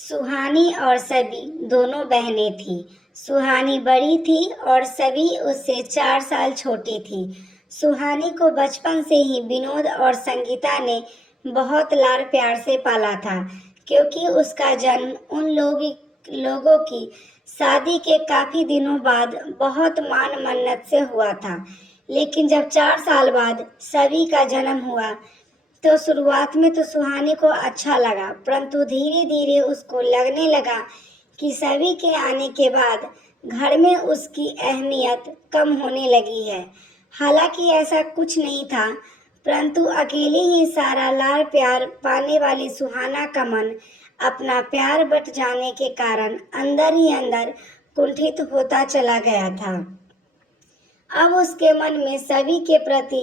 सुहानी और सभी दोनों बहनें थीं। सुहानी बड़ी थी और सभी उससे 4 साल छोटी थी। सुहानी को बचपन से ही विनोद और संगीता ने बहुत लाड़ प्यार से पाला था, क्योंकि उसका जन्म उन लोगों की शादी के काफी दिनों बाद बहुत मान मन्नत से हुआ था। लेकिन जब 4 साल बाद सभी का जन्म हुआ तो शुरुआत में तो सुहानी को अच्छा लगा, परंतु धीरे धीरे उसको लगने लगा कि सभी के आने के बाद घर में उसकी अहमियत कम होने लगी है। हालांकि ऐसा कुछ नहीं था, परंतु अकेले ही सारा लाड़ प्यार पाने वाली सुहाना का मन अपना प्यार बट जाने के कारण अंदर ही अंदर कुंठित होता चला गया था। अब उसके मन में सभी के प्रति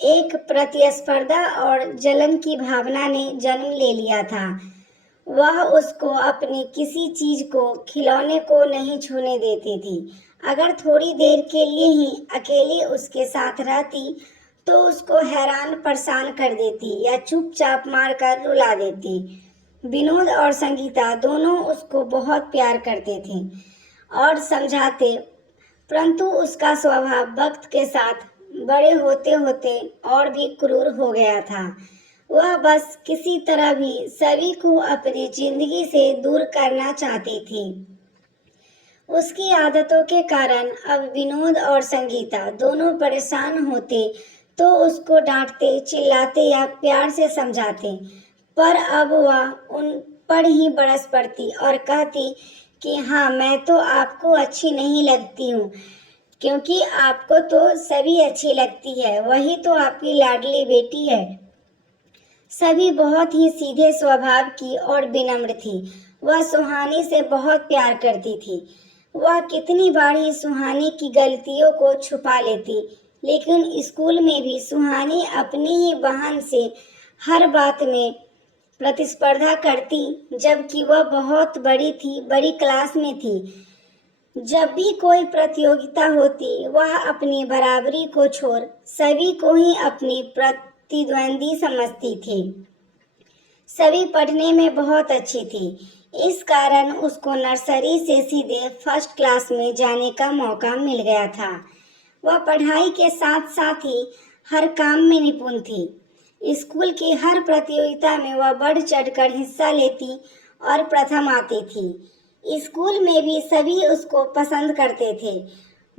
एक प्रतिस्पर्धा और जलन की भावना ने जन्म ले लिया था। वह उसको अपनी किसी चीज को, खिलौने को नहीं छूने देती थी। अगर थोड़ी देर के लिए ही अकेली उसके साथ रहती तो उसको हैरान परेशान कर देती या चुपचाप मारकर रुला देती। विनोद और संगीता दोनों उसको बहुत प्यार करते थे और समझाते, परंतु उसका स्वभाव वक्त के साथ बड़े होते होते और भी क्रूर हो गया था। वह बस किसी तरह भी सभी को अपनी जिंदगी से दूर करना चाहती थी। उसकी आदतों के कारण अब विनोद और संगीता दोनों परेशान होते तो उसको डांटते, चिल्लाते या प्यार से समझाते, पर अब वह उन पर ही बरस पड़ती और कहती कि हाँ, मैं तो आपको अच्छी नहीं लगती हूँ, क्योंकि आपको तो सभी अच्छी लगती है, वही तो आपकी लाडली बेटी है। सभी बहुत ही सीधे स्वभाव की और विनम्र थी। वह सुहानी से बहुत प्यार करती थी। वह कितनी बार ही सुहानी की गलतियों को छुपा लेती, लेकिन स्कूल में भी सुहानी अपनी ही बहन से हर बात में प्रतिस्पर्धा करती, जबकि वह बहुत बड़ी थी, बड़ी क्लास में थी। जब भी कोई प्रतियोगिता होती, वह अपनी बराबरी को छोड़ सभी को ही अपनी प्रतिद्वंदी समझती थी। सभी पढ़ने में बहुत अच्छी थी, इस कारण उसको नर्सरी से सीधे फर्स्ट क्लास में जाने का मौका मिल गया था। वह पढ़ाई के साथ साथ ही हर काम में निपुण थी। स्कूल की हर प्रतियोगिता में वह बढ़ चढ़कर हिस्सा लेती और प्रथम आती थी। स्कूल में भी सभी उसको पसंद करते थे।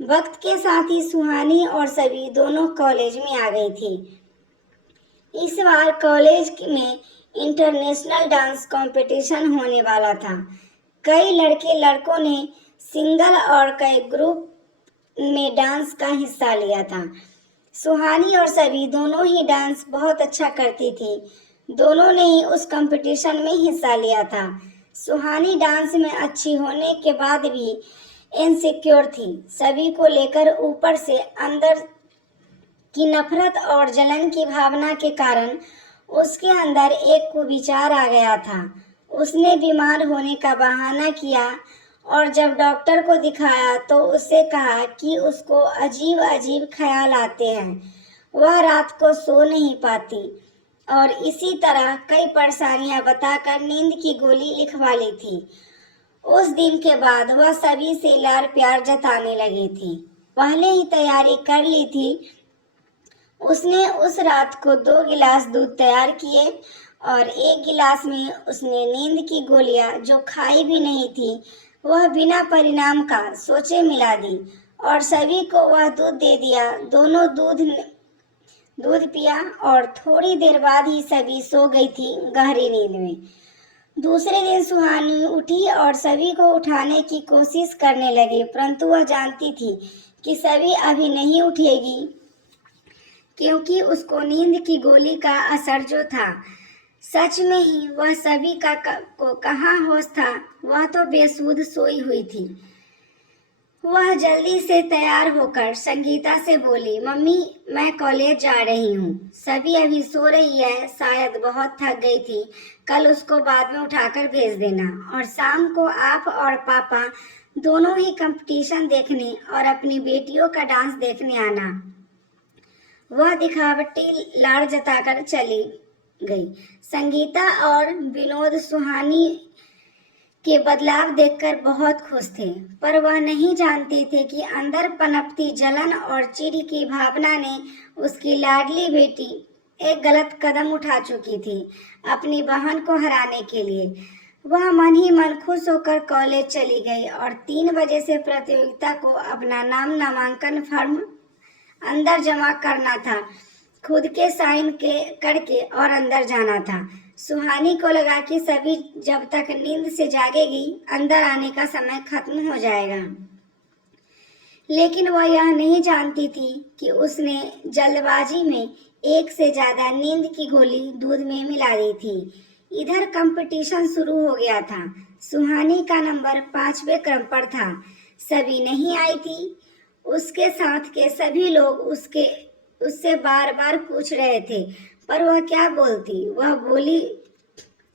वक्त के साथ ही सुहानी और सभी दोनों कॉलेज में आ गई थी। इस बार कॉलेज में इंटरनेशनल डांस कंपटीशन होने वाला था। कई लड़के लड़कों ने सिंगल और कई ग्रुप में डांस का हिस्सा लिया था। सुहानी और सभी दोनों ही डांस बहुत अच्छा करती थी। दोनों ने ही उस कंपटीशन में हिस्सा लिया था। सुहानी डांस में अच्छी होने के बाद भी इनसिक्योर थी। सभी को लेकर ऊपर से अंदर की नफरत और जलन की भावना के कारण उसके अंदर एक कुविचार आ गया था। उसने बीमार होने का बहाना किया और जब डॉक्टर को दिखाया तो उससे कहा कि उसको अजीब अजीब ख्याल आते हैं। वह रात को सो नहीं पाती और इसी तरह कई परेशानियां बताकर नींद की गोली लिखवा ली थी। उस दिन के बाद वह सभी से लाड़ प्यार जताने लगी थी। पहले ही तैयारी कर ली थी। उसने उस रात को 2 गिलास दूध तैयार किए और 1 गिलास में उसने नींद की गोलियां, जो खाई भी नहीं थी, वह बिना परिणाम का सोचे मिला दी और सभी को वह दूध दे दिया। दोनों दूध पिया और थोड़ी देर बाद ही सभी सो गई थी गहरी नींद में। दूसरे दिन सुहानी उठी और सभी को उठाने की कोशिश करने लगी, परंतु वह जानती थी कि सभी अभी नहीं उठेगी, क्योंकि उसको नींद की गोली का असर जो था। सच में ही वह सभी को कहाँ होश था, वह तो बेसुध सोई हुई थी। वह जल्दी से तैयार होकर संगीता से बोली, मम्मी, मैं कॉलेज जा रही हूँ। सभी अभी सो रही है, शायद बहुत थक गई थी। कल उसको बाद में उठाकर भेज देना और शाम को आप और पापा दोनों ही कंपटीशन देखने और अपनी बेटियों का डांस देखने आना। वह दिखावटी लाड़ जताकर चली गई। संगीता और विनोद सुहानी के बदलाव देखकर बहुत खुश थे, पर वह नहीं जानते थे कि अंदर पनपती जलन और चिढ़ की भावना ने उसकी लाडली बेटी एक गलत कदम उठा चुकी थी अपनी बहन को हराने के लिए। वह मन ही मन खुश होकर कॉलेज चली गई और 3 बजे से प्रतियोगिता को अपना नाम नामांकन फॉर्म अंदर जमा करना था, खुद के साइन के करके और अंदर जाना था। सुहानी को लगा कि सभी जब तक नींद से जागेगी अंदर आने का समय खत्म हो जाएगा, लेकिन वह यह नहीं जानती थी कि उसने जल्दबाजी में एक से ज्यादा नींद की गोली दूध में मिला दी थी। इधर कंपटीशन शुरू हो गया था। सुहानी का नंबर 5वें क्रम पर था। सभी नहीं आई थी। उसके साथ के सभी लोग उससे बार बार पूछ रहे थे, पर वह क्या बोलती। वह बोली,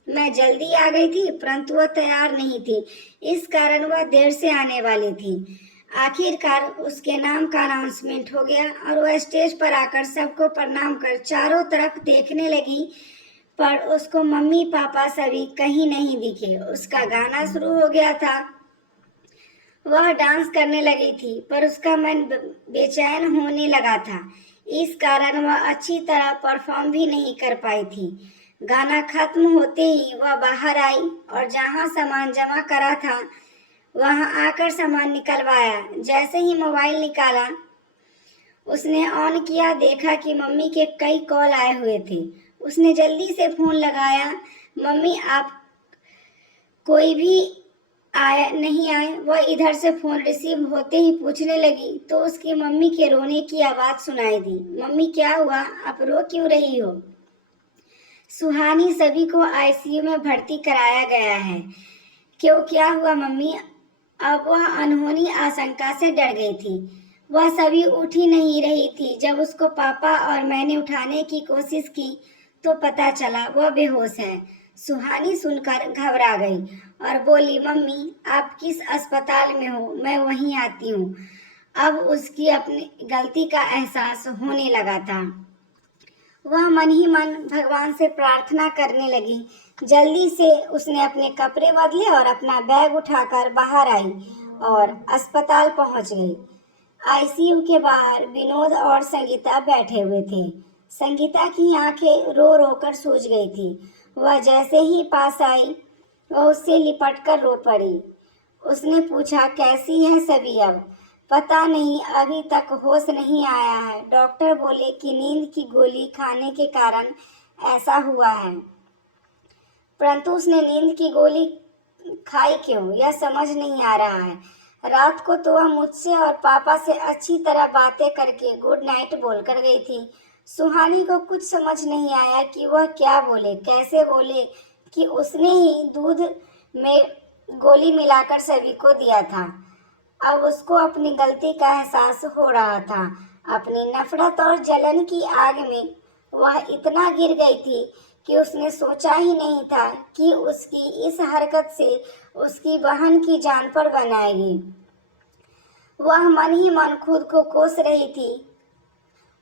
मैं जल्दी आ गई थी, परंतु वह तैयार नहीं थी, इस कारण वह देर से आने वाली थी। आखिरकार उसके नाम का अनाउंसमेंट हो गया और वह स्टेज पर आकर सबको प्रणाम कर चारों तरफ देखने लगी, पर उसको मम्मी पापा सभी कहीं नहीं दिखे। उसका गाना शुरू हो गया था। वह डांस करने लगी थी, पर उसका मन बेचैन होने लगा था, इस कारण वह अच्छी तरह परफॉर्म भी नहीं कर पाई थी। गाना खत्म होते ही वह बाहर आई और जहां सामान जमा करा था वहां आकर सामान निकलवाया। जैसे ही मोबाइल निकाला, उसने ऑन किया, देखा कि मम्मी के कई कॉल आए हुए थे। उसने जल्दी से फोन लगाया, मम्मी आप कोई भी आया नहीं आए। वह इधर से फोन रिसीव होते ही पूछने लगी तो उसकी मम्मी के रोने की आवाज सुनाई दी। मम्मी क्या हुआ, आप रो क्यों रही हो? सुहानी, सभी को आईसीयू में भर्ती कराया गया है। क्यों, क्या हुआ मम्मी? अब वह अनहोनी आशंका से डर गई थी। वह सभी उठ ही नहीं रही थी। जब उसको पापा और मैंने उठाने की कोशिश की तो पता चला वह बेहोश है। सुहानी सुनकर घबरा गई और बोली, मम्मी आप किस अस्पताल में हो, मैं वहीं आती हूँ। अब उसकी अपनी गलती का एहसास होने लगा था। वह मन ही मन भगवान से प्रार्थना करने लगी। जल्दी से उसने अपने कपड़े बदले और अपना बैग उठाकर बाहर आई और अस्पताल पहुंच गई। आईसीयू के बाहर विनोद और संगीता बैठे हुए थे। संगीता की आंखें रो रो कर सूज गई थी। वह जैसे ही पास आई, वह उससे लिपट कर रो पड़ी। उसने पूछा, कैसी है सभी अब? पता नहीं, अभी तक होश नहीं आया है। डॉक्टर बोले कि नींद की गोली खाने के कारण ऐसा हुआ है, परंतु उसने नींद की गोली खाई क्यों, यह समझ नहीं आ रहा है। रात को तो वह मुझसे और पापा से अच्छी तरह बातें करके गुड नाइट बोलकर गई थी। सुहानी को कुछ समझ नहीं आया कि वह क्या बोले, कैसे बोले कि उसने ही दूध में गोली मिलाकर सभी को दिया था। अब उसको अपनी गलती का एहसास हो रहा था। अपनी नफरत और जलन की आग में वह इतना गिर गई थी कि उसने सोचा ही नहीं था कि उसकी इस हरकत से उसकी बहन की जान पर बनाएगी। वह मन ही मन खुद को कोस रही थी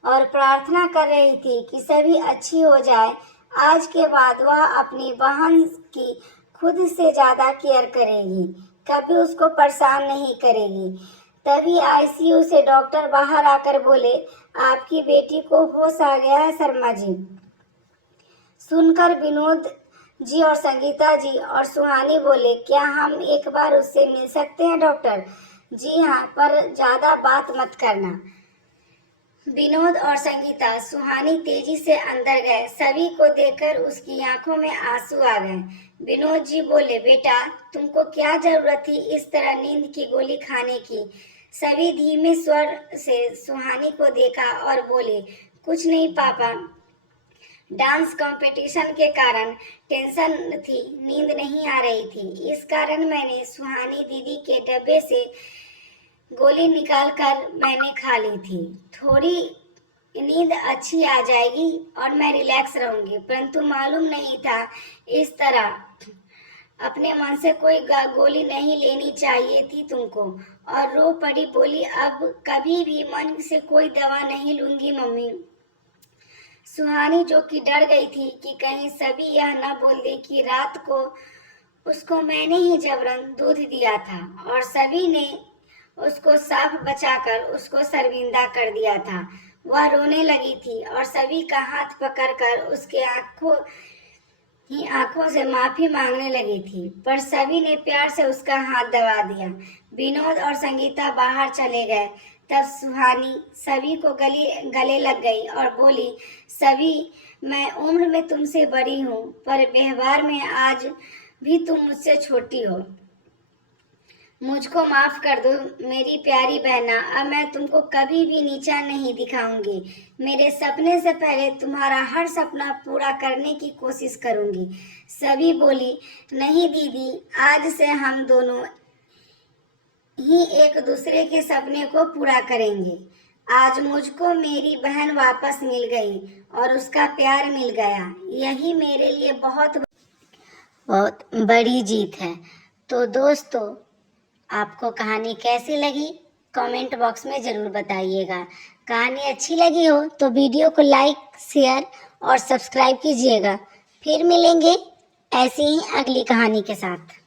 और प्रार्थना कर रही थी कि सभी अच्छी हो जाए। आज के बाद वह अपनी बहन की खुद से ज्यादा केयर करेगी, कभी उसको परेशान नहीं करेगी। तभी आईसीयू से डॉक्टर बाहर आकर बोले, आपकी बेटी को होश आ गया है शर्मा जी। सुनकर विनोद जी और संगीता जी और सुहानी बोले, क्या हम एक बार उससे मिल सकते हैं डॉक्टर? जी हाँ, पर ज्यादा बात मत करना। विनोद और संगीता, सुहानी तेजी से अंदर गए। सभी को देखकर उसकी आंखों में आंसू आ गए। विनोद जी बोले, बेटा तुमको क्या जरूरत थी इस तरह नींद की गोली खाने की? सभी धीमे स्वर से सुहानी को देखा और बोले, कुछ नहीं पापा, डांस कंपटीशन के कारण टेंशन थी, नींद नहीं आ रही थी, इस कारण मैंने सुहानी दीदी के डब्बे से गोली निकालकर मैंने खा ली थी। थोड़ी नींद अच्छी आ जाएगी और मैं रिलैक्स रहूंगी, परंतु मालूम नहीं था इस तरह अपने मन से कोई गोली नहीं लेनी चाहिए थी तुमको। और रो पड़ी, बोली, अब कभी भी मन से कोई दवा नहीं लूंगी मम्मी। सुहानी जो कि डर गई थी कि कहीं सभी यह न बोल दे कि रात को उसको मैंने ही जबरन दूध दिया था और सभी ने उसको साफ बचाकर उसको शर्मिंदा कर दिया था। वह रोने लगी थी और सभी का हाथ पकड़कर उसके आंखों से माफी मांगने लगी थी, पर सभी ने प्यार से उसका हाथ दबा दिया। विनोद और संगीता बाहर चले गए। तब सुहानी सभी को गले लग गई और बोली, सभी, मैं उम्र में तुमसे बड़ी हूँ, पर व्यवहार में आज भी तुम मुझसे छोटी हो। मुझको माफ कर दो मेरी प्यारी बहना, अब मैं तुमको कभी भी नीचा नहीं दिखाऊंगी। मेरे सपने से पहले तुम्हारा हर सपना पूरा करने की कोशिश करूंगी। सभी बोली, नहीं दीदी, आज से हम दोनों ही एक दूसरे के सपने को पूरा करेंगे। आज मुझको मेरी बहन वापस मिल गई और उसका प्यार मिल गया। यही मेरे लिए बहुत बहुत बड़ी जीत है। तो दोस्तों, आपको कहानी कैसी लगी कमेंट बॉक्स में ज़रूर बताइएगा। कहानी अच्छी लगी हो तो वीडियो को लाइक, शेयर और सब्सक्राइब कीजिएगा। फिर मिलेंगे ऐसी ही अगली कहानी के साथ।